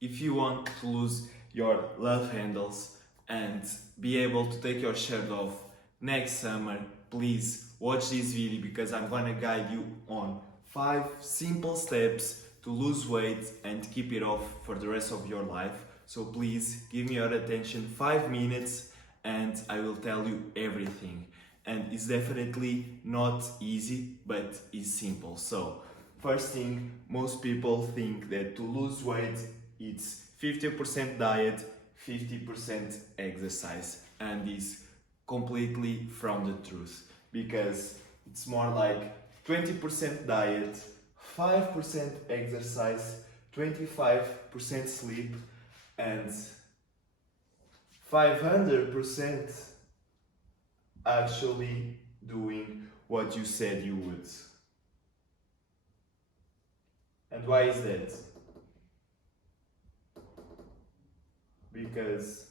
If you want to lose your love handles and be able to take your shirt off next summer, please watch this video because I'm gonna guide you on 5 simple steps to lose weight and keep it off for the rest of your life. So please give me your attention 5 minutes and I will tell you everything. And it's definitely not easy, but it's simple. So first thing, most people think that to lose weight it's 50% diet, 50% exercise, and is completely from the truth because it's more like 20% diet, 5% exercise, 25% sleep, and 500% actually doing what you said you would. And why is that? Because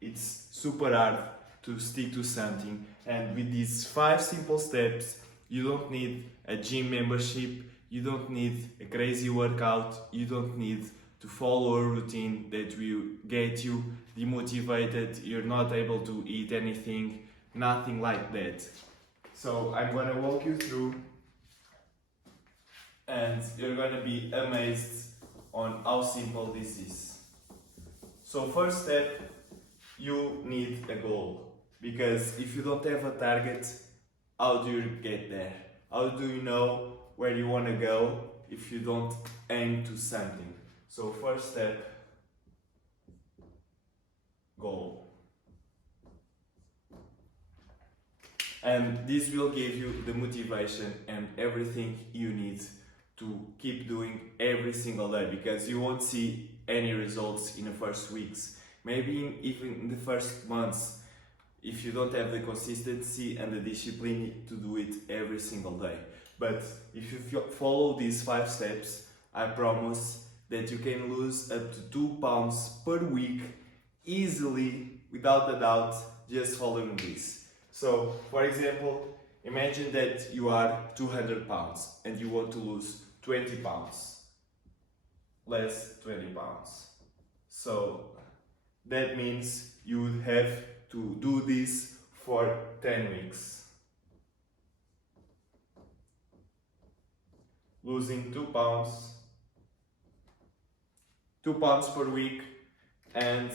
it's super hard to stick to something, and with these 5 simple steps you don't need a gym membership, you don't need a crazy workout, you don't need to follow a routine that will get you demotivated, you're not able to eat anything, nothing like that. So I'm gonna walk you through and you're gonna be amazed on how simple this is. So first step, you need a goal, because if you don't have a target, how do you get there? How do you know where you want to go if you don't aim to something? So first step, goal. And this will give you the motivation and everything you need to keep doing every single day, because you won't see any results in the first weeks, maybe even in the first months, if you don't have the consistency and the discipline to do it every single day. But if you follow these 5 steps, I promise that you can lose up to 2 pounds per week easily, without a doubt, just following this. So, for example, imagine that you are 200 pounds and you want to lose 20 pounds, less 20 pounds. So that means you would have to do this for 10 weeks. Losing 2 pounds, 2 pounds per week, and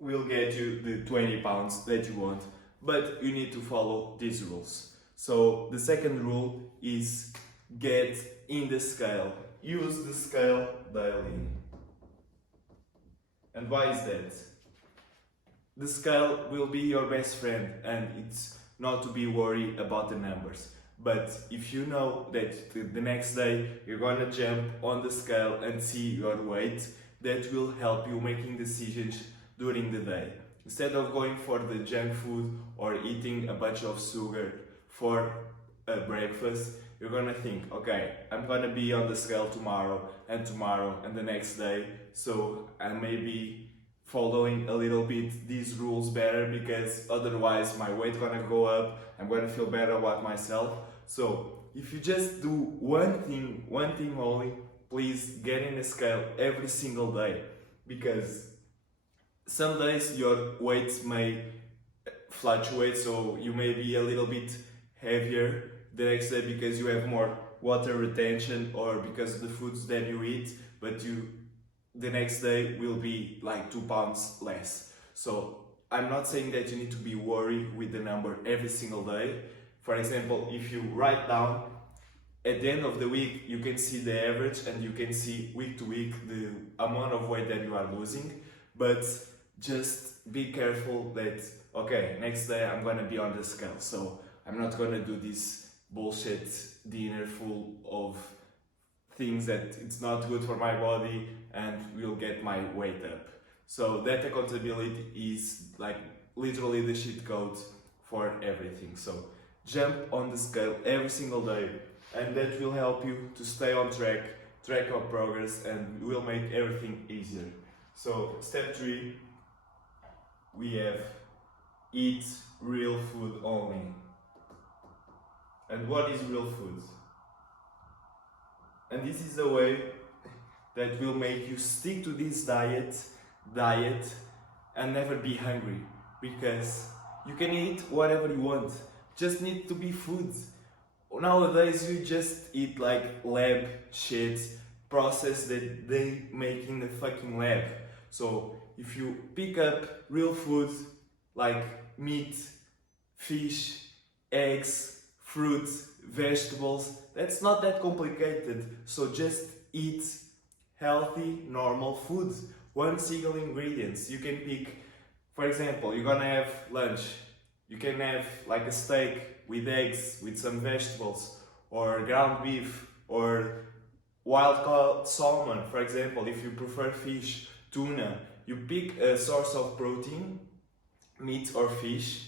will get you the 20 pounds that you want. But you need to follow these rules. So the second rule is get in the scale. Use the scale daily. And why is that? The scale will be your best friend, and it's not to be worried about the numbers. But if you know that the next day you're gonna jump on the scale and see your weight, that will help you making decisions during the day. Instead of going for the junk food or eating a bunch of sugar for a breakfast, you're gonna think, okay, I'm gonna be on the scale tomorrow and the next day, so I may be following a little bit these rules better, because otherwise my weight gonna go up, I'm gonna feel better about myself. So if you just do one thing only, please get in the scale every single day, because some days your weight may fluctuate, so you may be a little bit heavier the next day because you have more water retention or because of the foods that you eat, but the next day will be like 2 pounds less. So I'm not saying that you need to be worried with the number every single day. For example, if you write down, at the end of the week you can see the average and you can see week to week the amount of weight that you are losing, but just be careful that, okay, next day I'm gonna be on the scale, so I'm not gonna do this bullshit dinner full of things that it's not good for my body and will get my weight up. So that accountability is like literally the cheat code for everything. So jump on the scale every single day, and that will help you to stay on track your progress, and will make everything easier. So step 3, we have eat real food only. And what is real food? And this is the way that will make you stick to this diet and never be hungry, because you can eat whatever you want, just need to be food. Nowadays you just eat like lab shit, process that they make in the fucking lab. So if you pick up real food like meat, fish, eggs, fruits, vegetables, that's not that complicated. So just eat healthy, normal food. One single ingredients. You can pick, for example, you're gonna have lunch. You can have like a steak with eggs, with some vegetables, or ground beef, or wild caught salmon, for example, if you prefer fish, tuna. You pick a source of protein, meat or fish,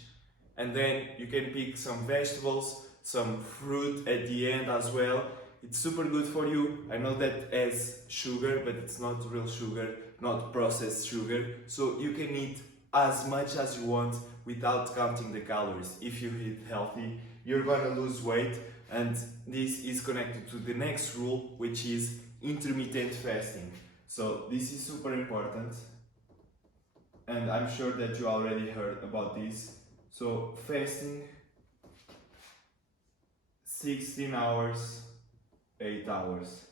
and then you can pick some vegetables, some fruit at the end as well. It's super good for you. I know that has sugar, but it's not real sugar, not processed sugar. So you can eat as much as you want without counting the calories. If you eat healthy, you're gonna lose weight, and this is connected to the next rule, which is intermittent fasting. So this is super important, and I'm sure that you already heard about this. So fasting 16 hours, 8 hours.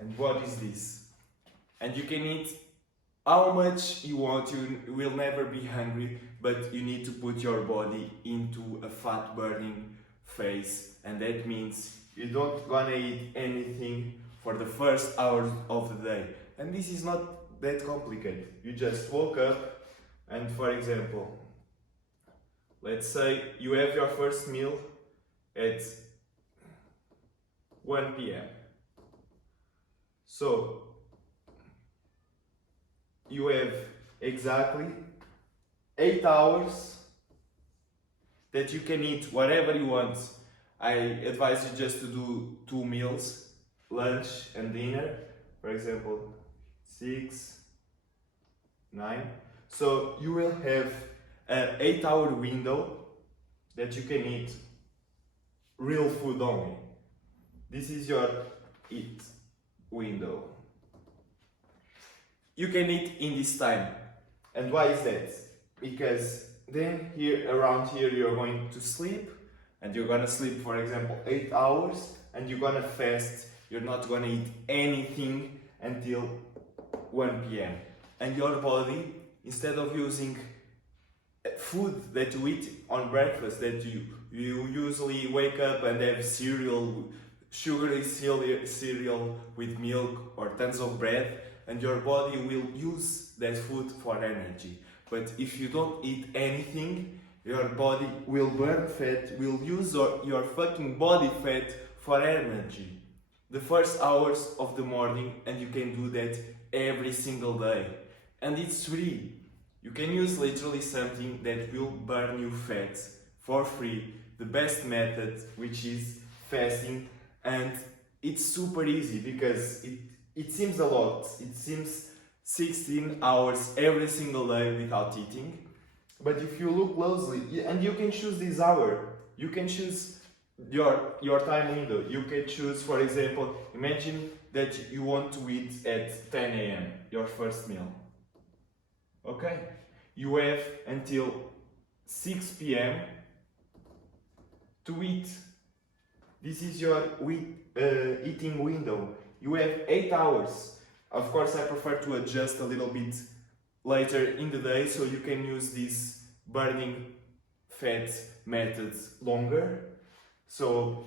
And what is this? And you can eat how much you want, you will never be hungry, but you need to put your body into a fat burning phase, and that means you don't gonna eat anything for the first hours of the day. And this is not that complicated. You just woke up, and for example, let's say you have your first meal at 1 p.m. So you have exactly 8 hours that you can eat whatever you want. I advise you just to do 2 meals, lunch and dinner, for example, 6, 9. So you will have an 8-hour window that you can eat real food only. This is your eat window. You can eat in this time. And why is that? Because then around here you're going to sleep, and you're gonna sleep, for example, 8 hours, and you're gonna fast. You're not gonna eat anything until 1 p.m. And your body, instead of using food that you eat on breakfast, that you usually wake up and have cereal, sugary cereal with milk or tons of bread, and your body will use that food for energy. But if you don't eat anything, your body will burn fat, will use your fucking body fat for energy. The first hours of the morning, and you can do that every single day. And it's free. You can use literally something that will burn you fat for free. The best method, which is fasting, and it's super easy because it seems a lot. It seems 16 hours every single day without eating. But if you look closely, and you can choose this hour, you can choose your time window. You can choose, for example, imagine that you want to eat at 10 a.m., your first meal. Okay? You have until 6 p.m. to eat. This is your eating window. You have 8 hours. Of course, I prefer to adjust a little bit later in the day, so you can use this burning fat methods longer. So,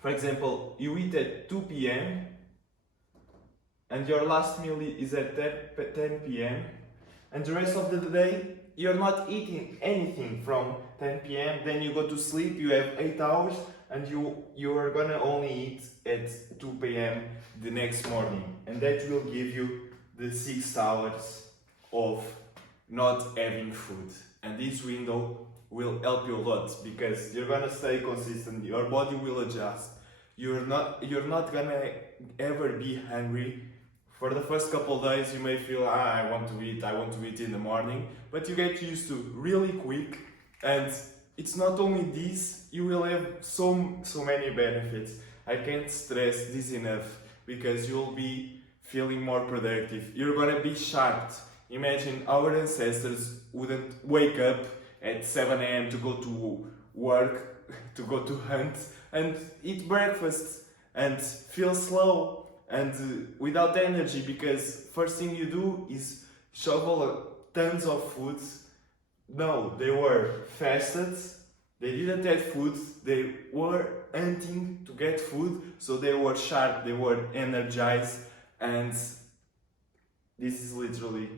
for example, you eat at 2 p.m. and your last meal is at 10 p.m. and the rest of the day you're not eating anything from 10 p.m. Then you go to sleep, you have 8 hours, and you are gonna only eat at 2 p.m. the next morning, and that will give you the 6 hours of not having food. And this window will help you a lot because you're gonna stay consistent, your body will adjust, you're not gonna ever be hungry. For the first couple of days you may feel, I want to eat in the morning, but you get used to really quick. And it's not only this, you will have so many benefits. I can't stress this enough, because you'll be feeling more productive. You're gonna be sharp. Imagine our ancestors wouldn't wake up at 7 a.m. to go to work, to go to hunt, and eat breakfast and feel slow and without energy, because first thing you do is shovel tons of food. No, they were fasted, they didn't have food, they were hunting to get food, so they were sharp, they were energized, and this is literally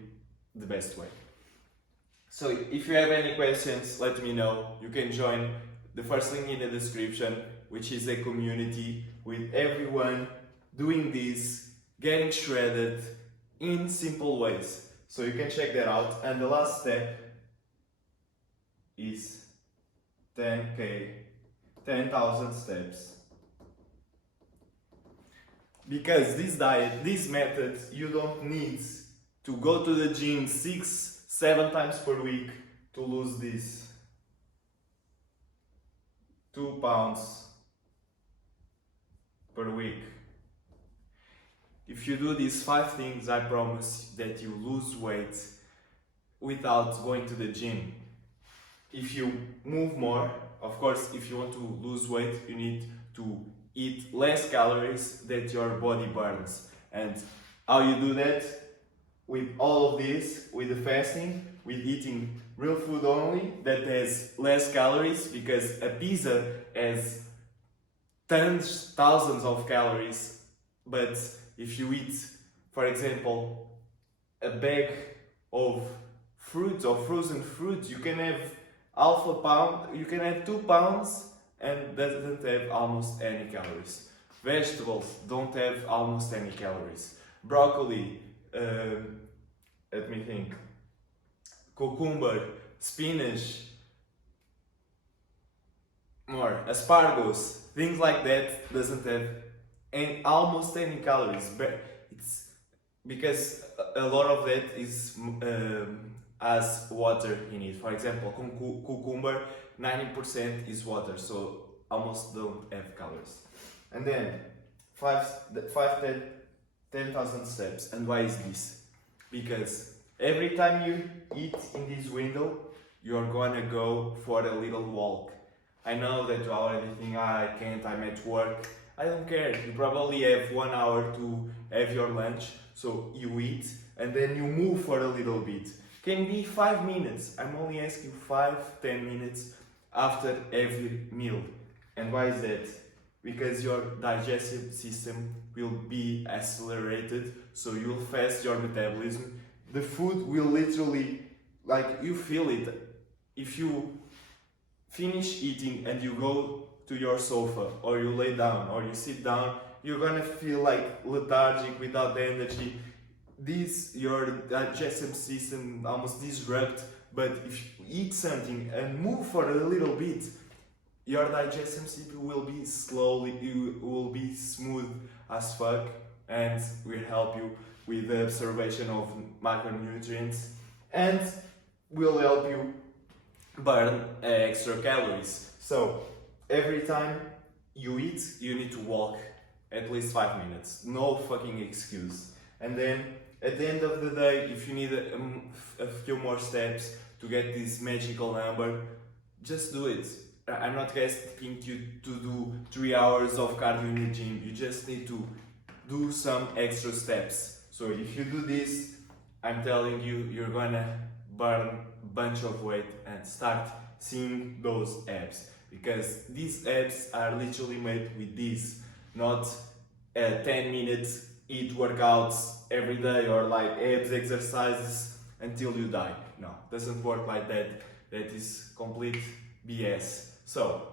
the best way. So if you have any questions, let me know. You can join the first link in the description, which is a community with everyone doing this, getting shredded in simple ways. So you can check that out. And the last step is 10K, 10,000 steps. Because this diet, this method, you don't need to go to the gym 6-7 times per week to lose this 2 pounds per week. If you do these 5 things, I promise that you lose weight without going to the gym. If you move more, of course, if you want to lose weight, you need to eat less calories that your body burns. And how you do that? With all of this, with the fasting, with eating real food only that has less calories, because a pizza has tons, thousands of calories. But if you eat, for example, a bag of fruit or frozen fruit, you can have half a pound, you can have 2 pounds, and doesn't have almost any calories. Vegetables don't have almost any calories. Broccoli, let me think, cucumber, spinach, more asparagus, things like that doesn't have almost any calories. But it's because a lot of that is has water in it. For example, cucumber, 90% is water, so almost don't have calories. And then 10,000 steps. And why is this? Because every time you eat in this window, you're gonna go for a little walk. I know that you already think, I can't, I'm at work. I don't care. You probably have 1 hour to have your lunch, so you eat and then you move for a little bit. Can be 5 minutes. I'm only asking 5-10 minutes after every meal. And why is that? Because your digestive system will be accelerated, so you'll fast your metabolism. The food will literally, like, you feel it. If you finish eating and you go to your sofa, or you lay down, or you sit down, you're gonna feel like lethargic, without energy. Your digestive system almost disrupt. But if you eat something and move for a little bit, your digestive system will be smooth as fuck, and will help you with the absorption of macronutrients, and will help you burn extra calories. So every time you eat, you need to walk at least 5 minutes. No fucking excuse. And then at the end of the day, if you need a few more steps to get this magical number, just do it. I'm not asking you to do 3 hours of cardio in the gym. You just need to do some extra steps. So if you do this, I'm telling you, you're gonna burn a bunch of weight and start seeing those abs. Because these abs are literally made with this, not 10 minutes eat workouts every day, or like abs exercises until you die. No, doesn't work like that. That is complete BS. So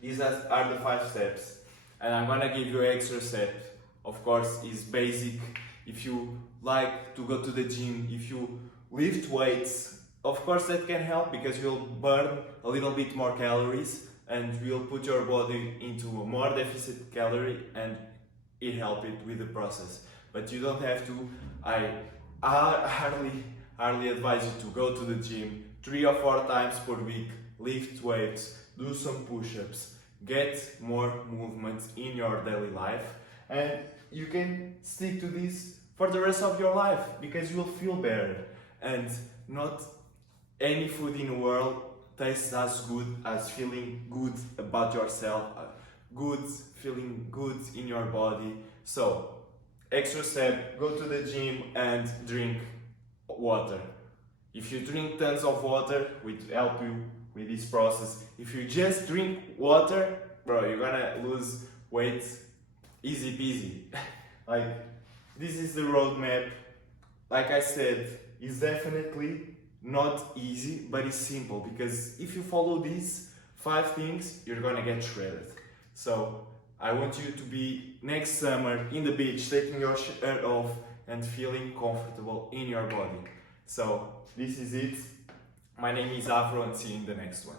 these are the 5 steps, and I'm gonna give you extra steps. Of course, is basic. If you like to go to the gym, if you lift weights, of course that can help, because you'll burn a little bit more calories and you'll put your body into a more deficit calorie, and it helps it with the process. But you don't have to. I hardly advise you to go to the gym 3 or 4 times per week, lift weights, do some push-ups, get more movement in your daily life, And you can stick to this for the rest of your life because you will feel better. And not any food in the world tastes as good as feeling good about yourself, feeling good in your body. So, extra step, go to the gym and drink water. If you drink tons of water, it will help you with this process. If you just drink water, bro, you're gonna lose weight easy peasy. Like, this is the roadmap. Like I said, it's definitely not easy, but it's simple, because if you follow these 5 things, you're gonna get shredded. So I want you to be next summer in the beach, taking your shirt off and feeling comfortable in your body. So this is it. My name is Afro, and see you in the next one.